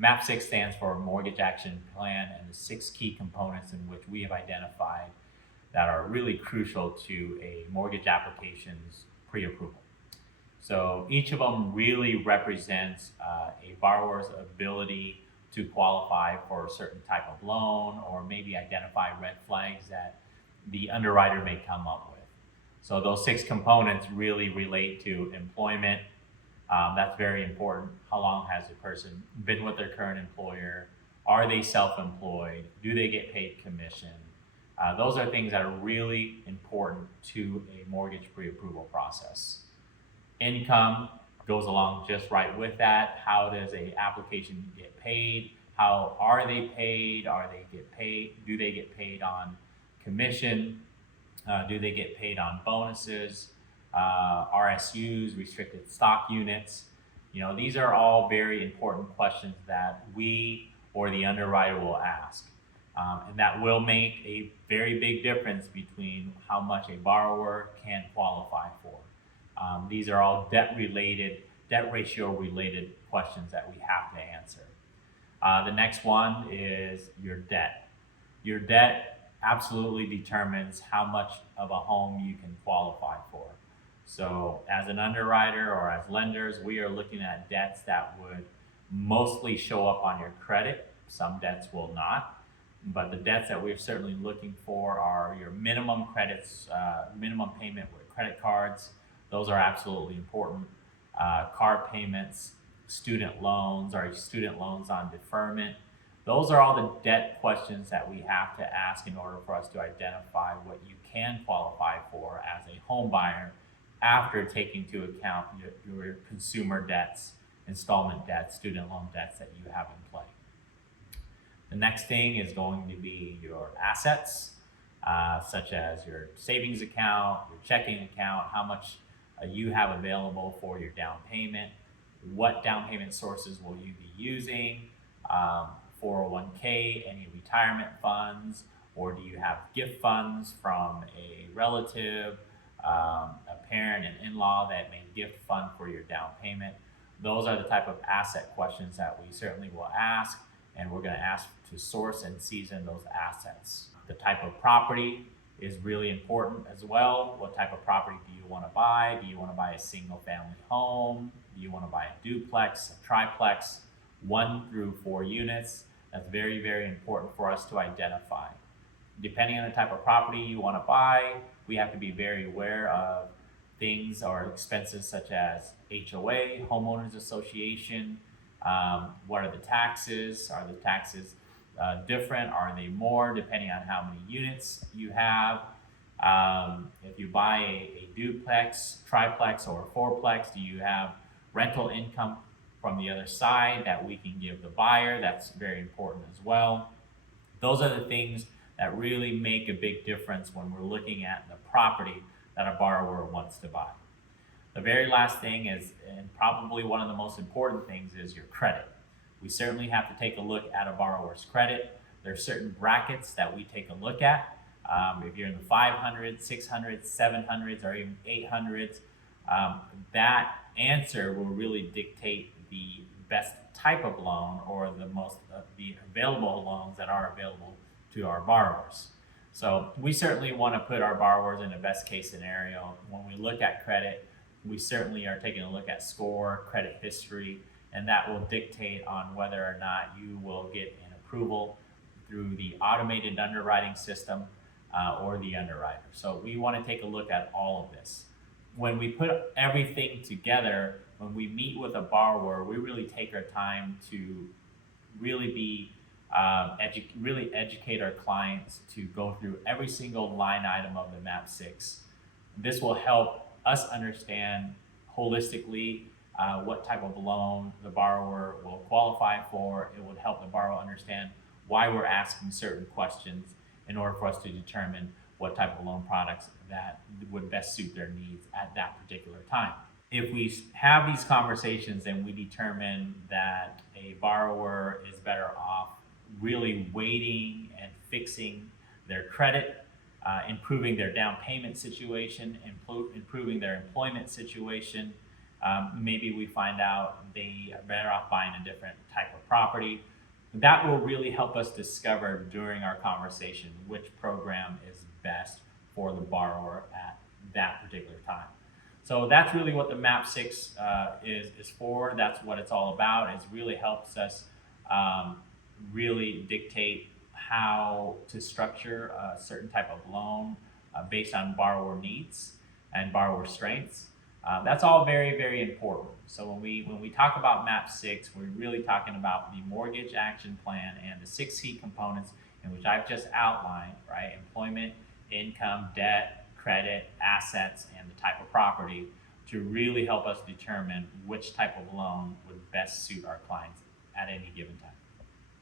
MAP6 stands for Mortgage Action Plan, and the 6 key components in which we have identified that are really crucial to a mortgage application's pre-approval. So each of them really represents a borrower's ability to qualify for a certain type of loan, or maybe identify red flags that the underwriter may come up with. So those 6 components really relate to employment. That's very important. How long has a person been with their current employer? Are they self-employed? Do they get paid commission? Those are things that are really important to a mortgage pre-approval process. Income goes along just right with that. How does a application get paid? How are they paid? Do they get paid on commission? Do they get paid on bonuses? RSUs, restricted stock units. These are all very important questions that we or the underwriter will ask. And that will make a very big difference between how much a borrower can qualify for. These are all debt ratio related questions that we have to answer. The next one is your debt. Your debt absolutely determines how much of a home you can qualify for. So as an underwriter or as lenders, we are looking at debts that would mostly show up on your credit. Some debts will not. But the debts that we're certainly looking for are your minimum credits, minimum payment with credit cards. Those are absolutely important. Car payments, student loans, or student loans on deferment. Those are all the debt questions that we have to ask in order for us to identify what you can qualify for as a home buyer after taking into account your consumer debts, installment debts, student loan debts that you have in play. The next thing is going to be your assets, such as your savings account, your checking account, how much you have available for your down payment, what down payment sources will you be using, 401k, any retirement funds, or do you have gift funds from a relative, a parent, an in-law that may gift fund for your down payment. Those are the type of asset questions that we certainly will ask, and we're going to ask to source and season those assets. The type of property is really important as well. What type of property do you want to buy? Do you want to buy a single family home? Do you want to buy a duplex, a triplex, 1 through 4 units? That's very, very important for us to identify. Depending on the type of property you want to buy, we have to be very aware of things or expenses such as HOA, homeowners association. What are the taxes? Are the taxes different? Are they more depending on how many units you have? If you buy a duplex, triplex, or fourplex, do you have rental income from the other side that we can give the buyer? That's very important as well. Those are the things that really make a big difference when we're looking at the property that a borrower wants to buy. The very last thing is, and probably one of the most important things, is your credit. We certainly have to take a look at a borrower's credit. There are certain brackets that we take a look at. If you're in the 500s, 600s, 700s, or even 800s, that answer will really dictate the best type of loan or the available loans that are available to our borrowers. So we certainly want to put our borrowers in the best case scenario. When we look at credit, we certainly are taking a look at score, credit history, and that will dictate on whether or not you will get an approval through the automated underwriting system or the underwriter. So we want to take a look at all of this. When we put everything together, when we meet with a borrower, we really take our time to really educate our clients to go through every single line item of the MAP6. This will help us understand holistically what type of loan the borrower will qualify for. It would help the borrower understand why we're asking certain questions in order for us to determine what type of loan products that would best suit their needs at that particular time. If we have these conversations and we determine that a borrower is better off really waiting and fixing their credit, improving their down payment situation, improving their employment situation, Maybe we find out they are better off buying a different type of property. That will really help us discover during our conversation which program is best for the borrower at that particular time. So that's really what the MAP6 is for. That's what it's all about. It really helps us really dictate how to structure a certain type of loan based on borrower needs and borrower strengths. That's all very, very important. So when we talk about MAP6, we're really talking about the mortgage action plan and the 6 key components in which I've just outlined, right? Employment, income, debt, credit, assets, and the type of property to really help us determine which type of loan would best suit our clients at any given time.